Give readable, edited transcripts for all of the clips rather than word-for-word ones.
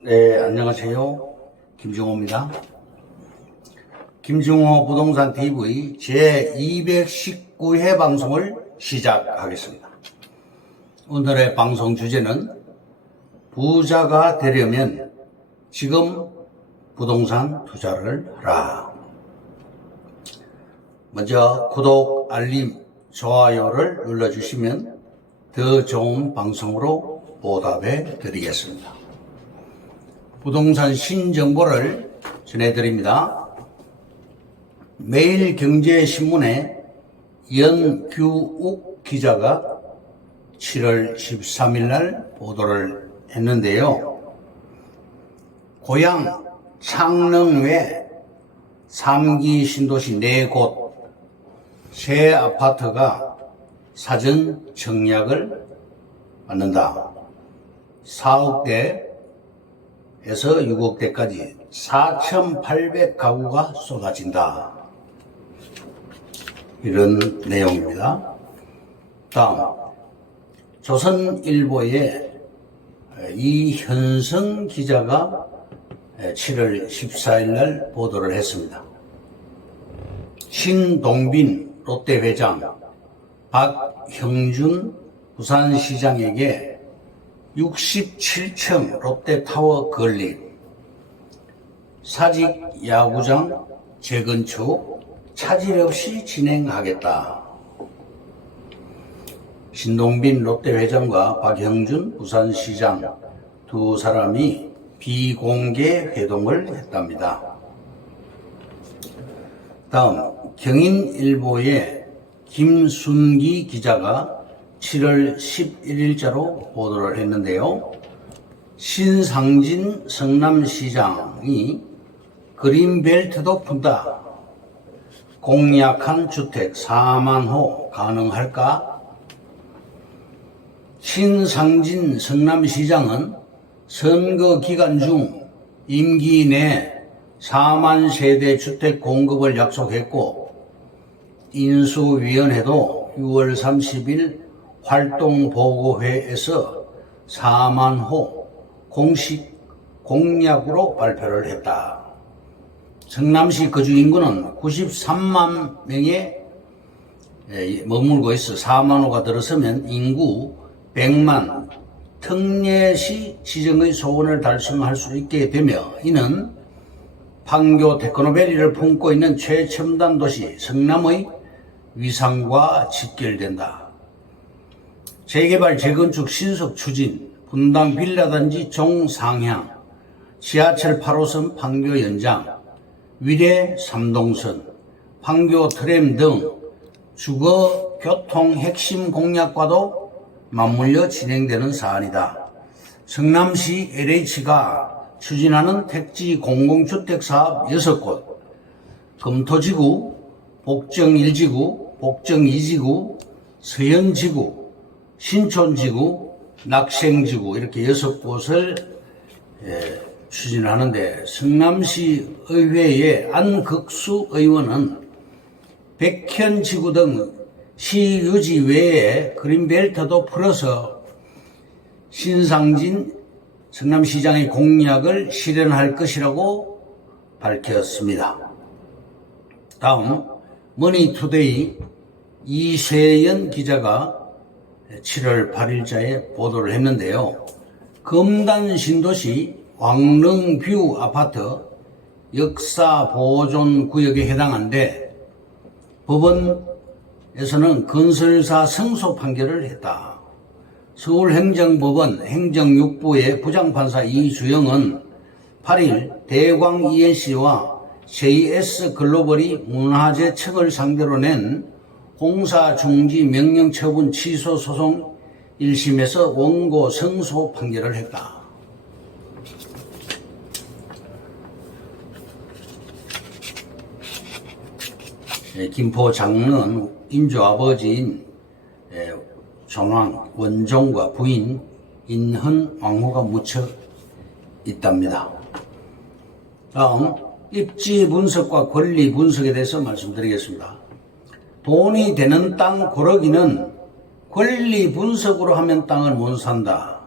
네, 안녕하세요. 김정호입니다. 김정호 부동산 TV 제219회 방송을 시작하겠습니다. 오늘의 방송 주제는 부자가 되려면 지금 부동산 투자를 하라. 먼저 구독, 알림, 좋아요를 눌러주시면 더 좋은 방송으로 보답해 드리겠습니다. 부동산 신정보를 전해드립니다. 매일경제신문에 연규욱 기자가 7월 13일 날 보도를 했는데요. 고향 창릉 외 3기 신도시 4곳 새 아파트가 사전 청약을 받는다. 4억대 에서 6억대까지 4,800가구가 쏟아진다. 이런 내용입니다. 다음 조선일보에 이현성 기자가 7월 14일 날 보도를 했습니다. 신동빈 롯데회장, 박형준 부산시장에게 67층 롯데타워 건립, 사직 야구장 재건축 차질 없이 진행하겠다. 신동빈 롯데회장과 박형준 부산시장 두 사람이 비공개 회동을 했답니다. 다음 경인일보의 김순기 기자가 7월 11일자로 보도를 했는데요. 신상진 성남시장이 그린벨트도 푼다. 공약한 주택 4만 호 가능할까? 신상진 성남시장은 선거 기간 중 임기 내 4만 세대 주택 공급을 약속했고, 인수위원회도 6월 30일 활동보고회에서 4만 호 공식 공약으로 발표를 했다. 성남시 거주인구는 93만 명에 머물고 있어 4만 호가 들어서면 인구 100만 특례시 지정의 소원을 달성할 수 있게 되며, 이는 판교 테크노밸리를 품고 있는 최첨단 도시 성남의 위상과 직결된다. 재개발, 재건축, 신속 추진, 분당 빌라단지 종상향, 지하철 8호선 판교 연장, 위례 3동선, 판교 트램 등 주거 교통 핵심 공약과도 맞물려 진행되는 사안이다. 성남시 LH가 추진하는 택지 공공주택 사업 6곳, 금토지구, 복정 1지구, 복정 2지구, 서현지구, 신촌지구, 낙생지구 이렇게 6곳을 추진하는데, 성남시 의회의 안극수 의원은 백현지구 등 시유지 외에 그린벨트도 풀어서 신상진 성남시장의 공약을 실현할 것이라고 밝혔습니다. 다음 머니투데이 이세연 기자가 7월 8일자에 보도를 했는데요. 금단 신도시 왕릉뷰 아파트 역사보존구역에 해당한데, 법원에서는 건설사 승소 판결을 했다. 서울행정법원 행정육부의 부장판사 이주영은 8일 대광 ENC와 JS 글로벌이 문화재청을 상대로 낸 공사 중지 명령 처분 취소 소송 1심에서 원고 승소 판결을 했다. 김포 장릉 인조 아버지인 존왕 원종과 부인 인헌 왕후가 묻혀 있답니다. 다음 입지 분석과 권리 분석에 대해서 말씀드리겠습니다. 돈이 되는 땅 고르기는 권리 분석으로 하면 땅을 못 산다.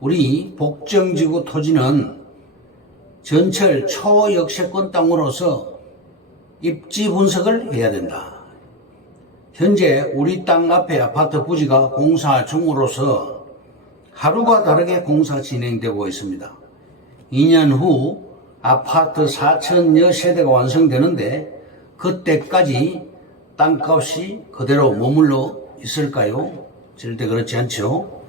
우리 복정지구 토지는 전철 초역세권 땅으로서 입지 분석을 해야 된다. 현재 우리 땅 앞에 아파트 부지가 공사 중으로서 하루가 다르게 공사 진행되고 있습니다. 2년 후 아파트 4천여 세대가 완성되는데 그때까지 땅값이 그대로 머물러 있을까요? 절대 그렇지 않죠.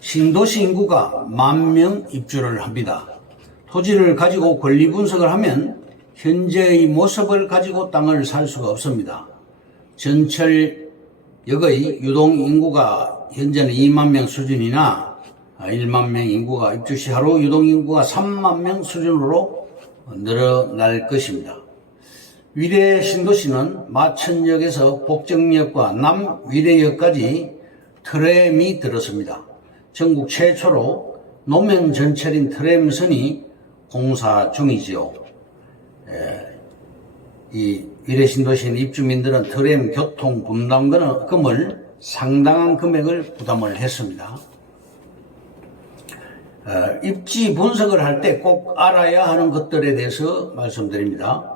신도시 인구가 10,000명 입주를 합니다. 토지를 가지고 권리 분석을 하면 현재의 모습을 가지고 땅을 살 수가 없습니다. 전철역의 유동 인구가 현재는 2만 명 수준이나 1만 명 인구가 입주 시 하루 유동 인구가 3만 명 수준으로 늘어날 것입니다. 위례 신도시는 마천역에서 복정역과 남위례역까지 트램이 들었습니다. 전국 최초로 노면 전철인 트램선이 공사 중이지요. 이 위례 신도시인 입주민들은 트램 교통 분담금을 상당한 금액을 부담을 했습니다. 입지 분석을 할 때 꼭 알아야 하는 것들에 대해서 말씀드립니다.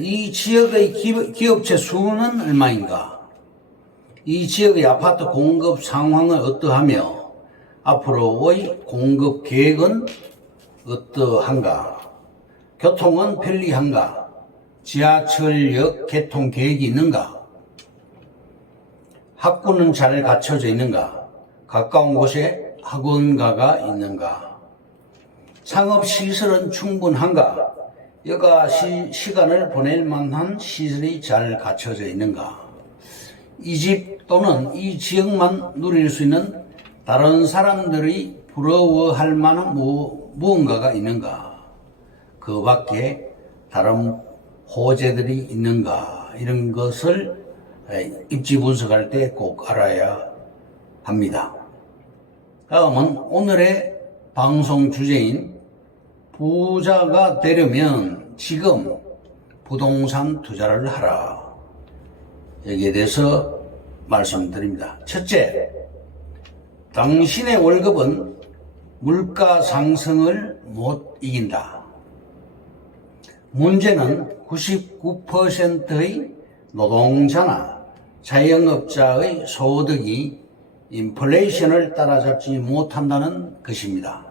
이 지역의 기업체 수는 얼마인가? 이 지역의 아파트 공급 상황은 어떠하며 앞으로의 공급 계획은 어떠한가? 교통은 편리한가? 지하철역 개통 계획이 있는가? 학군은 잘 갖춰져 있는가? 가까운 곳에 학원가가 있는가? 상업시설은 충분한가? 여가 시간을 보낼 만한 시설이 잘 갖춰져 있는가? 이 집 또는 이 지역만 누릴 수 있는 다른 사람들이 부러워할 만한 무언가가 있는가? 그 밖에 다른 호재들이 있는가? 이런 것을 입지 분석할 때 꼭 알아야 합니다. 다음은 오늘의 방송 주제인 부자가 되려면 지금 부동산 투자를 하라. 여기에 대해서 말씀드립니다. 첫째, 당신의 월급은 물가 상승을 못 이긴다. 문제는 99%의 노동자나 자영업자의 소득이 인플레이션을 따라잡지 못한다는 것입니다.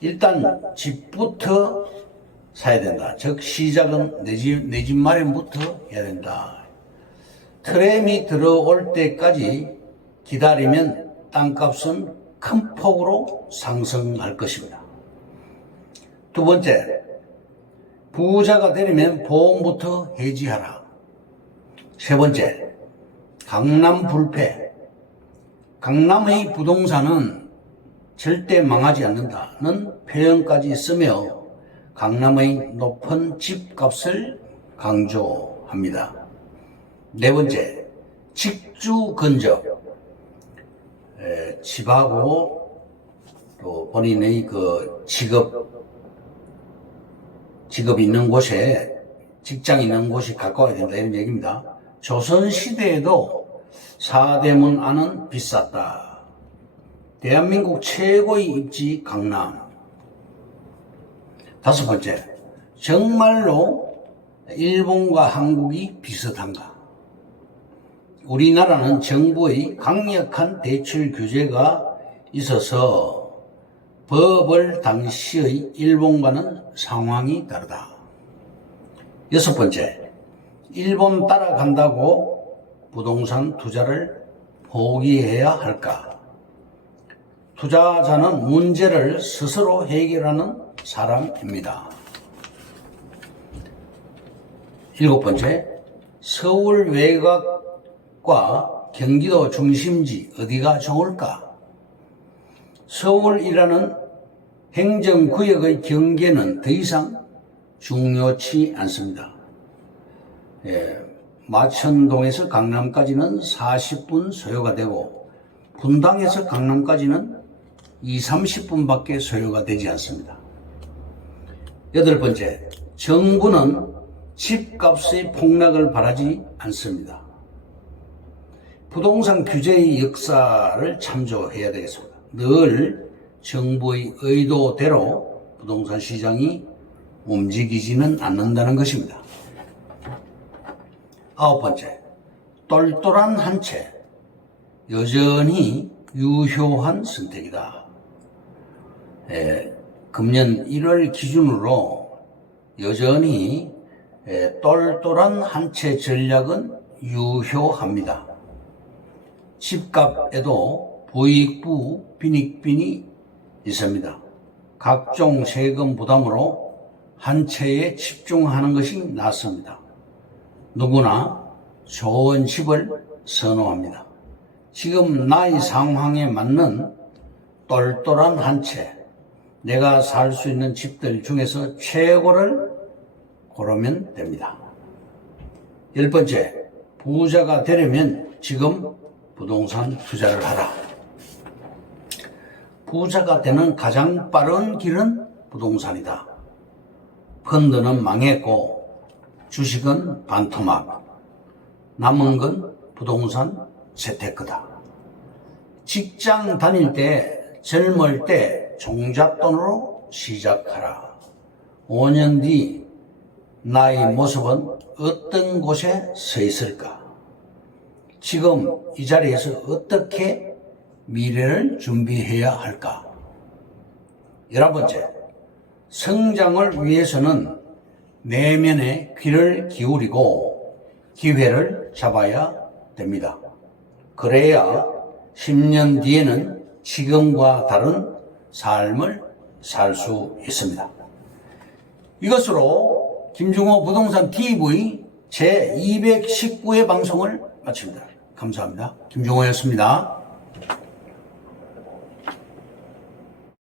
일단 집부터 사야 된다. 즉 시작은 내 집 마련부터 해야 된다. 트램이 들어올 때까지 기다리면 땅값은 큰 폭으로 상승할 것입니다. 두 번째, 부자가 되려면 보험부터 해지하라. 세 번째, 강남 불패. 강남의 부동산은 절대 망하지 않는다는 표현까지 쓰며 강남의 높은 집값을 강조합니다. 네 번째, 직주 근접. 집하고 또 본인의 그 직업 있는 곳에, 직장 있는 곳이 가까워야 된다, 이런 얘기입니다. 조선시대에도 사대문 안은 비쌌다. 대한민국 최고의 입지 강남. 다섯 번째, 정말로 일본과 한국이 비슷한가? 우리나라는 정부의 강력한 대출 규제가 있어서 버블 당시의 일본과는 상황이 다르다. 여섯 번째, 일본 따라간다고 부동산 투자를 포기해야 할까? 투자자는 문제를 스스로 해결하는 사람입니다. 일곱 번째, 서울 외곽과 경기도 중심지 어디가 좋을까? 서울이라는 행정구역의 경계는 더 이상 중요치 않습니다. 마천동에서 강남까지는 40분 소요가 되고 분당에서 강남까지는 20-30분밖에 소요가 되지 않습니다. 여덟 번째, 정부는 집값의 폭락을 바라지 않습니다. 부동산 규제의 역사를 참조해야 되겠습니다. 늘 정부의 의도대로 부동산 시장이 움직이지는 않는다는 것입니다. 아홉 번째, 똘똘한 한 채. 여전히 유효한 선택이다. 금년 1월 기준으로 여전히 똘똘한 한 채 전략은 유효합니다. 집값에도 부익부 빈익빈이 있습니다. 각종 세금 부담으로 한 채에 집중하는 것이 낫습니다. 누구나 좋은 집을 선호합니다. 지금 나의 상황에 맞는 똘똘한 한 채, 내가 살 수 있는 집들 중에서 최고를 고르면 됩니다. 열 번째, 부자가 되려면 지금 부동산 투자를 하라. 부자가 되는 가장 빠른 길은 부동산이다. 펀드는 망했고 주식은 반토막, 남은 건 부동산 재테크다. 직장 다닐 때, 젊을 때 종잣돈으로 시작하라. 5년 뒤 나의 모습은 어떤 곳에 서 있을까? 지금 이 자리에서 어떻게 미래를 준비해야 할까? 11번째, 성장을 위해서는 내면에 귀를 기울이고 기회를 잡아야 됩니다. 그래야 10년 뒤에는 지금과 다른 삶을 살 수 있습니다. 이것으로 김종호 부동산 TV 제219회 방송을 마칩니다. 감사합니다. 김종호였습니다.